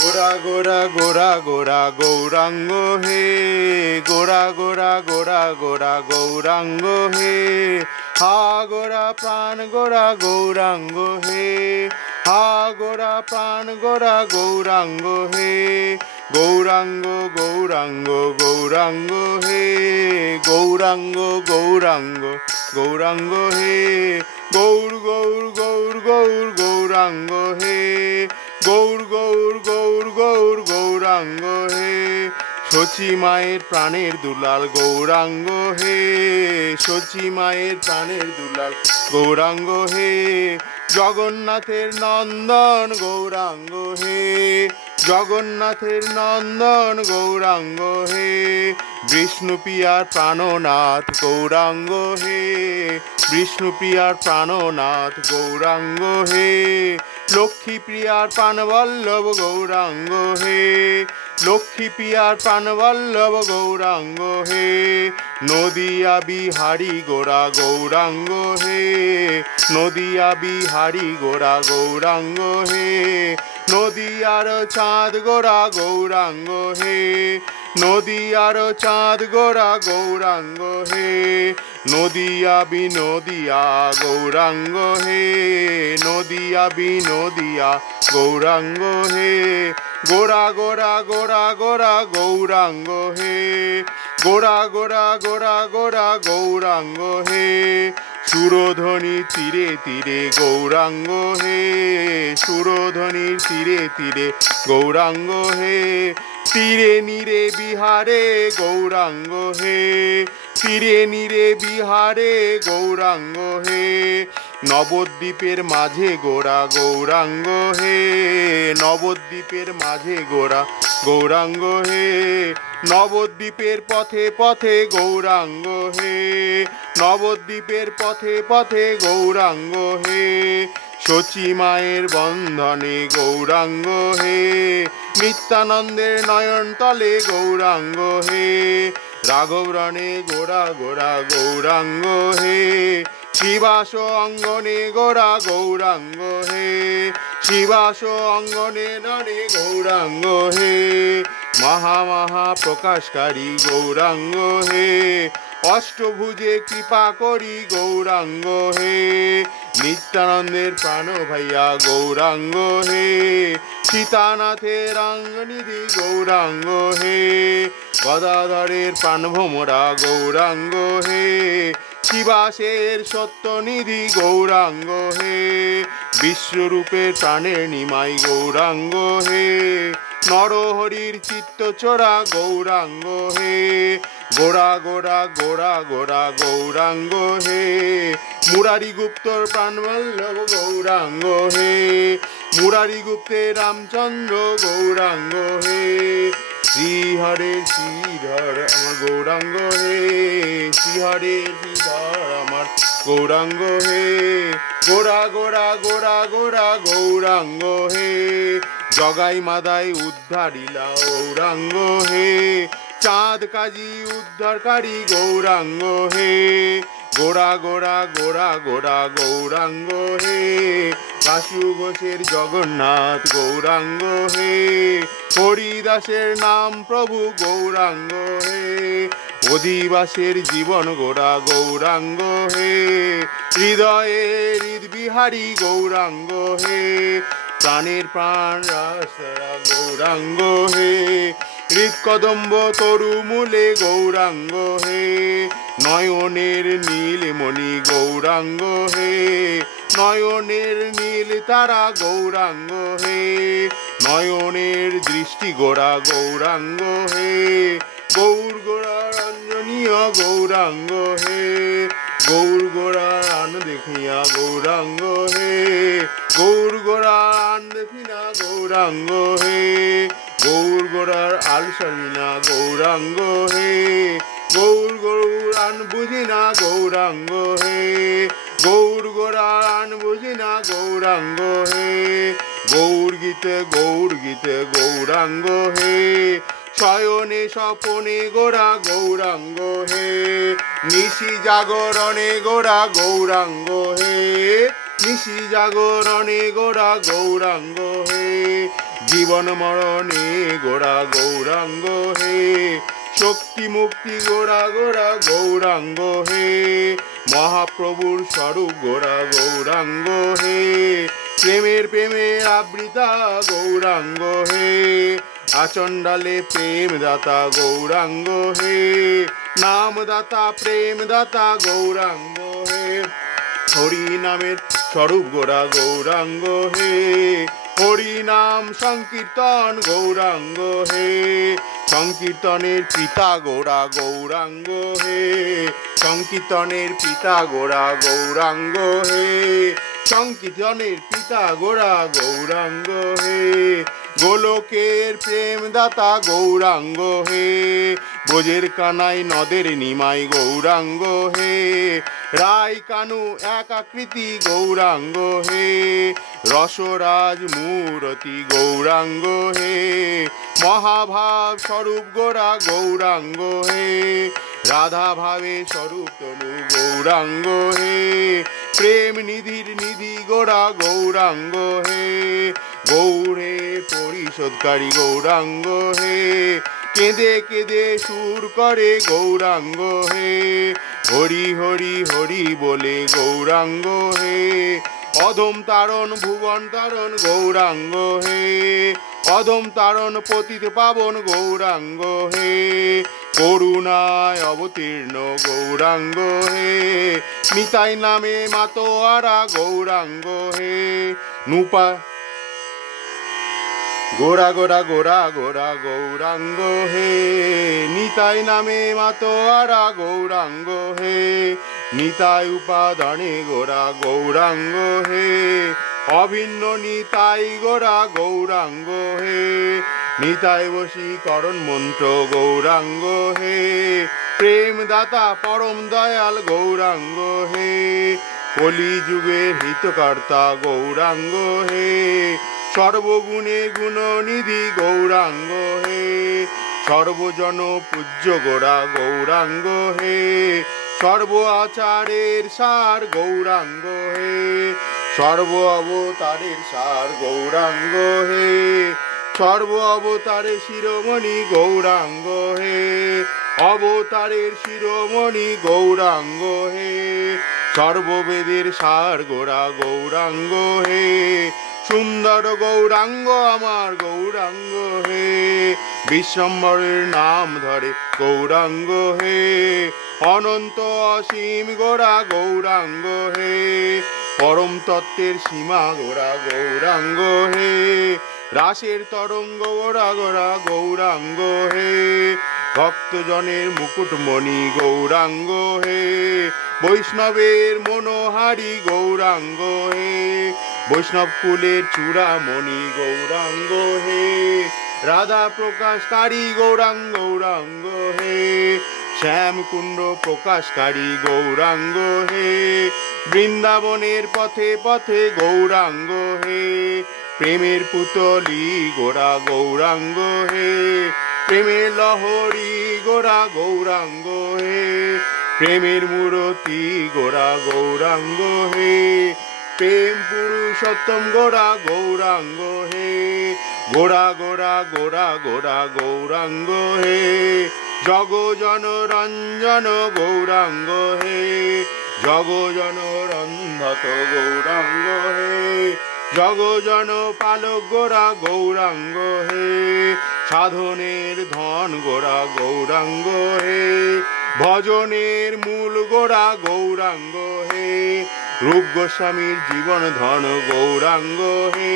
গোরা গোরা গোরা গোরা গৌরাঙ্গ হে, গোরা গোরা গোরা গোরা গৌরাঙ্গ হে, হা গোরা প্রাণ গোরা গৌরাঙ্গ হে, হা গোরা প্রাণ গোরা গৌরাঙ্গ হে, গৌরাঙ্গ গৌরাঙ্গ গৌরাঙ্গ হে, গৌরাঙ্গ গৌরাঙ্গ গৌরাঙ্গ হে, গৌর গৌর গৌর গৌর গৌরাঙ্গ হে, গৌর গৌর গৌর গৌর গৌরাঙ্গ হে, শচী মায়ের প্রাণের দুলাল গৌরাঙ্গ হে, শচী মায়ের প্রাণের দুলাল গৌরাঙ্গ হে, জগন্নাথের নন্দন গৌরাঙ্গ হে, জগন্নাথের নন্দন গৌরাঙ্গ হে, বিষ্ণুপ্রিয়ার প্রাণনাথ গৌরাঙ্গ হে, বিষ্ণুপ্রিয়ার প্রাণনাথ গৌরাঙ্গ হে, লক্ষ্মীপ্রিয়ার প্রাণবল্লভ গৌরাঙ্গ হে, লক্ষ্মীপ্রিয়ার প্রাণবল্লভ গৌরাঙ্গ হে, নদিয়া বিহারী গোরা গৌরাঙ্গ হে, নদিয়া বিহারী গোরা গৌরাঙ্গ হে, নদিয়ার চাঁদ গোরা গৌরাঙ্গ হে, নদিয়ার চাঁদ গোরা গৌরাঙ্গ হে, নদিয়া বিনোদিয়া গৌরাঙ্গ হে, নদিয়া বিনোদিয়া গৌরাঙ্গ হে, গোরা গোরা গোরা গোরা গৌরাঙ্গ হে, গোরা গোরা গোরা গোরা গৌরাঙ্গ হে, সুরধ্বনি তীরে তীরে গৌরাঙ্গ হে, সুরধ্বনির তীরে তীরে গৌরাঙ্গ হে, তীরে নীরে বিহারে গৌরাঙ্গ হে, তীরে নীরে বিহারে গৌরাঙ্গ হে, নবদ্বীপের মাঝে গোরা গৌরাঙ্গ হে, নবদ্বীপের মাঝে গোরা গৌরাঙ্গ হে, নবদ্বীপের পথে পথে গৌরাঙ্গ হে, নবদ্বীপের পথে পথে গৌরাঙ্গ হে, শচী মায়ের বন্ধনে গৌরাঙ্গ হে, নিত্যানন্দের নয়ন তলে গৌরাঙ্গ হে, রাঘবরণে গোরা গোরা গৌরাঙ্গ হে, শিবাস অঙ্গনে গোরা গৌরাঙ্গ হে, শিবাস অঙ্গনে ননে গৌরাঙ্গ হে, মহা মহা প্রকাশকারী গৌরাঙ্গ হে, অষ্টভুজে কৃপা করি গৌরাঙ্গ হে, নিত্যানন্দের প্রাণ ভাইয়া গৌরাঙ্গ হে, সীতানাথের অঙ্গনিধি গৌরাঙ্গ হে, গদাধরের প্রাণভোমরা গৌরাঙ্গ হে, শিবাসের সত্যনিধি গৌরাঙ্গ হে, বিশ্বরূপের প্রাণের নিমাই গৌরাঙ্গ হে, নরহরির চিত্তচোরা গৌরাঙ্গ হে, গোরা গোরা গোরা গোরা গৌরাঙ্গ হে, মুরারি গুপ্তর প্রাণবল্লভ গৌরাঙ্গ হে, মুরারি গুপ্তের রামচন্দ্র গৌরাঙ্গ হে, শ্রীহরে শ্রীধর আমার গৌরাঙ্গ হে, শ্রীহরে শ্রীধর আমার গৌরাঙ্গ হে, গোরা গোরা গোরা গোরা গৌরাঙ্গ হে, জগাই মাদাই উদ্ধারিলা গৌরাঙ্গ হে, চাঁদ কাজী উদ্ধারকারী গৌরাঙ্গ হে, গোরা গোরা গোরা গোরা গৌরাঙ্গ হে, বাসু ঘোষের জগন্নাথ গৌরাঙ্গ হে, হরিদাসের নাম প্রভু গৌরাঙ্গ হে, অধিবাসের জীবন গোরা গৌরাঙ্গ হে, হৃদয়ে হৃদবিহারী গৌরাঙ্গ হে, প্রাণের প্রাণ রাসরা গৌরাঙ্গ হে, হৃৎকদম্ব তরুমূলে গৌরাঙ্গ হে, নয়নের নীলমণি গৌরাঙ্গ হে, নয়নের নীল তারা গৌরাঙ্গ হে, নয়নের দৃষ্টি গোরা গৌরাঙ্গ হে, গৌর গোরা রঞ্জনীয় গৌরাঙ্গ হে, গৌর গোড়ার আন দেখিয়া গৌরাঙ্গ হে, গৌর গোড়ার আন দেখিনা গৌরাঙ্গ হে, গৌর গোড়ার আলসামিনা গৌরাঙ্গ হে, গৌর গৌর আন বুঝিনা গৌরাঙ্গ হে, গৌর গোড়ার আন বুঝিনা গৌরাঙ্গ হে, গৌর গীতে গৌরাঙ্গ হে, শয়নে স্বপনে গোরা গৌরাঙ্গ হে, নিশি জাগরণে গোরা গৌরাঙ্গ হে, নিশি জাগরণে গোরা গৌরাঙ্গ হে, জীবন মরণে গোরা গৌরাঙ্গ হে শক্তি মুক্তি গোরা গোরা গৌরাঙ্গ হে মহাপ্রভুর স্বরূপ গোরা গৌরাঙ্গ হে প্রেমের প্রেমে আবৃতা গৌরাঙ্গ হে আচণ্ডালে প্রেম দাতা গৌরাঙ্গ হে নাম দাতা প্রেম দাতা গৌরাঙ্গ হে হরি নামের স্বরূপ গোরা গৌরাঙ্গ হে হরি নাম সংকীর্তন গৌরাঙ্গ হে সংকীর্তনের পিতা গোরা গৌরাঙ্গ হে সংকীর্তনের পিতা গোরা গৌরাঙ্গ হে সংকীর্তনের পিতা গোরা গৌরাঙ্গ হে গোলকের প্রেম দাতা গৌরাঙ্গ হে ব্রজের কানাই নদের নিমাই গৌরাঙ্গ হে রায় কানু এক আকৃতি গৌরাঙ্গ হে রসরাজ মূরতি গৌরাঙ্গ হে মহাভাব স্বরূপ গোরা গৌরাঙ্গ হে রাধা ভাবে স্বরূপ তনু গৌরাঙ্গ হে প্রেম নিধির নিধি গোরা গৌরাঙ্গ হে গৌরে পরিশোধকারী গৌরাঙ্গ হে কেঁদে কেঁদে সুর করে গৌরাঙ্গ হে হরি হরি হরি বলে গৌরাঙ্গ হে অধম তারণ ভুবন তারণ গৌরাঙ্গ হে অধম তারণ পতিত পাবন গৌরাঙ্গ হে করুণায় অবতীর্ণ গৌরাঙ্গ হে নিতাই নামে মাতোয়ারা গৌরাঙ্গ হে নুপা গোরা গোরা গোরা গোরা গৌরাঙ্গ হে নিতাই নামে মাতোয়ারা গৌরাঙ্গ হে নিতাই উপাদানে গোরা গৌরাঙ্গ হে অভিন্ন নিতাই গোরা গৌরাঙ্গ হে নিতাই বশীকরণ মন্ত্র গৌরাঙ্গ হে প্রেম দাতা পরম দয়াল গৌরাঙ্গ হে কলি যুগের হিতকর্তা গৌরাঙ্গ হে সর্বগুণে গুণনিধি গৌরাঙ্গ হে সর্বজন পূজ্য গোরা গৌরাঙ্গ হে সর্ব আচারের সার গৌরাঙ্গ হে সর্ব অবতারের সার গৌরাঙ্গ হে সর্ব অবতারের শিরোমণি গৌরাঙ্গ হে অবতারের শিরোমণি গৌরাঙ্গ হে সর্ববেদের সার গোরা গৌরাঙ্গ হে সুন্দর গৌরাঙ্গ আমার গৌরাঙ্গ হে বিশ্বম্বরের নাম ধরে গৌরাঙ্গ হে অনন্ত অসীম গোরা গৌরাঙ্গ হে পরম তত্ত্বের সীমা গোরা গৌরাঙ্গ হে রাসের তরঙ্গ গোরা গোরা গৌরাঙ্গ হে ভক্তজনের মুকুটমণি গৌরাঙ্গ হে বৈষ্ণবের মনোহারি গৌরাঙ্গ হে বৈষ্ণব কুলের চূড়ামণি গৌরাঙ্গ হে রাধা প্রকাশকারী গৌরাঙ্গ গৌরাঙ্গ হে শ্যামকুণ্ড প্রকাশকারী গৌরাঙ্গ হে বৃন্দাবনের পথে পথে গৌরাঙ্গ হে প্রেমের পুতলি গোরা গৌরাঙ্গ হে প্রেমের লহরী গোরা গৌরাঙ্গ হে প্রেমের মূরতি গোরা গৌরাঙ্গ হে প্রেম পুরুষোত্তম গোরা গৌরাঙ্গ হে গোরা গোরা গোরা গোরা গৌরাঙ্গ হে জগজন রঞ্জন গৌরাঙ্গ হে জগজন রন্ধত গৌরাঙ্গ হে জগজন পালক গোরা গৌরাঙ্গ হে সাধনের ধন গোরা গৌরাঙ্গ হে ভজনের মূল গোরা গৌরাঙ্গ হে রূপ গোস্বামীর জীবন ধন গৌরাঙ্গ হে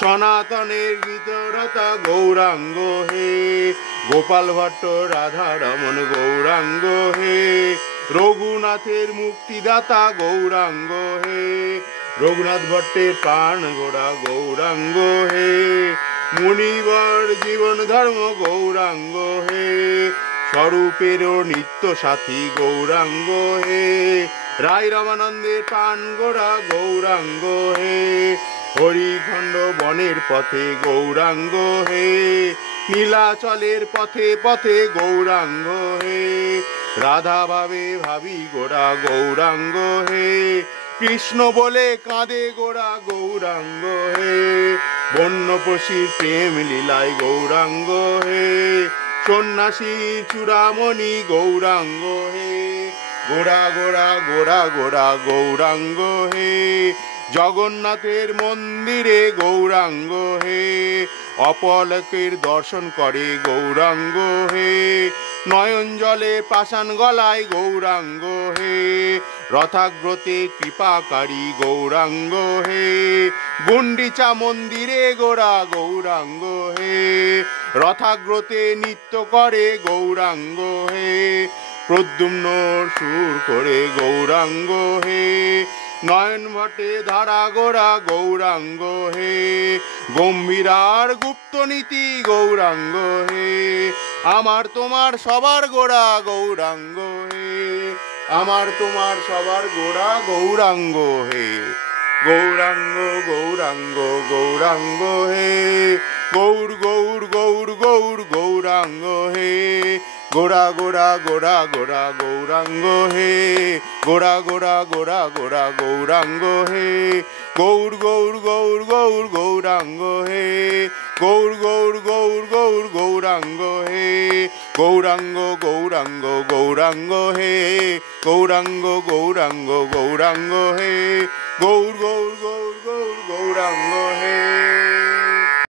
সনাতনের গীতরতা গৌরাঙ্গ হে গোপাল ভট্ট রাধা রমন গৌরাঙ্গ হে রঘুনাথের মুক্তিদাতা গৌরাঙ্গ হে রঘুনাথ ভট্টের প্রাণ গোড়া গৌরাঙ্গ হে মুনিবর জীবন ধর্ম গৌরাঙ্গ হে স্বরূপেরও নিত্য সাথী গৌরাঙ্গ হে রায় রামানন্দের প্রাণ গোড়া গৌরাঙ্গ হে হরিখণ্ড বনের পথে গৌরাঙ্গ হে নীলাচলের পথে পথে গৌরাঙ্গ হে রাধা ভাবে ভাবি গোড়া গৌরাঙ্গ হে কৃষ্ণ বলে কাঁদে গোরা গৌরাঙ্গ হে, বন্যপশীর প্রেম লীলায় গৌরাঙ্গ হে, সন্ন্যাসী চূড়ামণি গৌরাঙ্গ হে, গোরা গোরা গোরা গোরা গৌরাঙ্গ হে, জগন্নাথের মন্দিরে গৌরাঙ্গ হে, অপলকের দর্শন করে গৌরাঙ্গ হে, নয়ন জলে পাষাণ গলায় গৌরাঙ্গ হে, রথাগ্রতে কৃপাকারী গৌরাঙ্গ হে, গুন্ডিচা মন্দিরে গোরা গৌরাঙ্গ হে, রথাগ্রতে নৃত্য করে গৌরাঙ্গ হে, প্রদ্যুম্ন সুর করে গৌরাঙ্গ হে, নয়ন ভটে ধারা গোরা গৌরাঙ্গ হে, গম্ভীরার গুপ্ত নীতি গৌরাঙ্গ হে, আমার তোমার সবার গোরা গৌরাঙ্গ হে, আমার তোমার সবার গোরা গৌরাঙ্গ হে, গৌরাঙ্গ গৌরাঙ্গ গৌরাঙ্গ হে, গৌর গৌর গৌর গৌর গৌরাঙ্গ হে, গোরা গোরা গোরা গোরা গৌরাঙ্গ হে, গোরা গোরা গোরা গোরা গৌরাঙ্গ হে, গৌর গৌর গৌর গৌর গৌরাঙ্গ হে, গৌর গৌর গৌর গৌর গৌরাঙ্গ হে, গৌরাঙ্গ গৌরাঙ্গ গৌরাঙ্গ হে, গৌরাঙ্গ গৌরাঙ্গ গৌরাঙ্গ হে, গৌর গৌর গৌর গৌর গৌরাঙ্গ হে।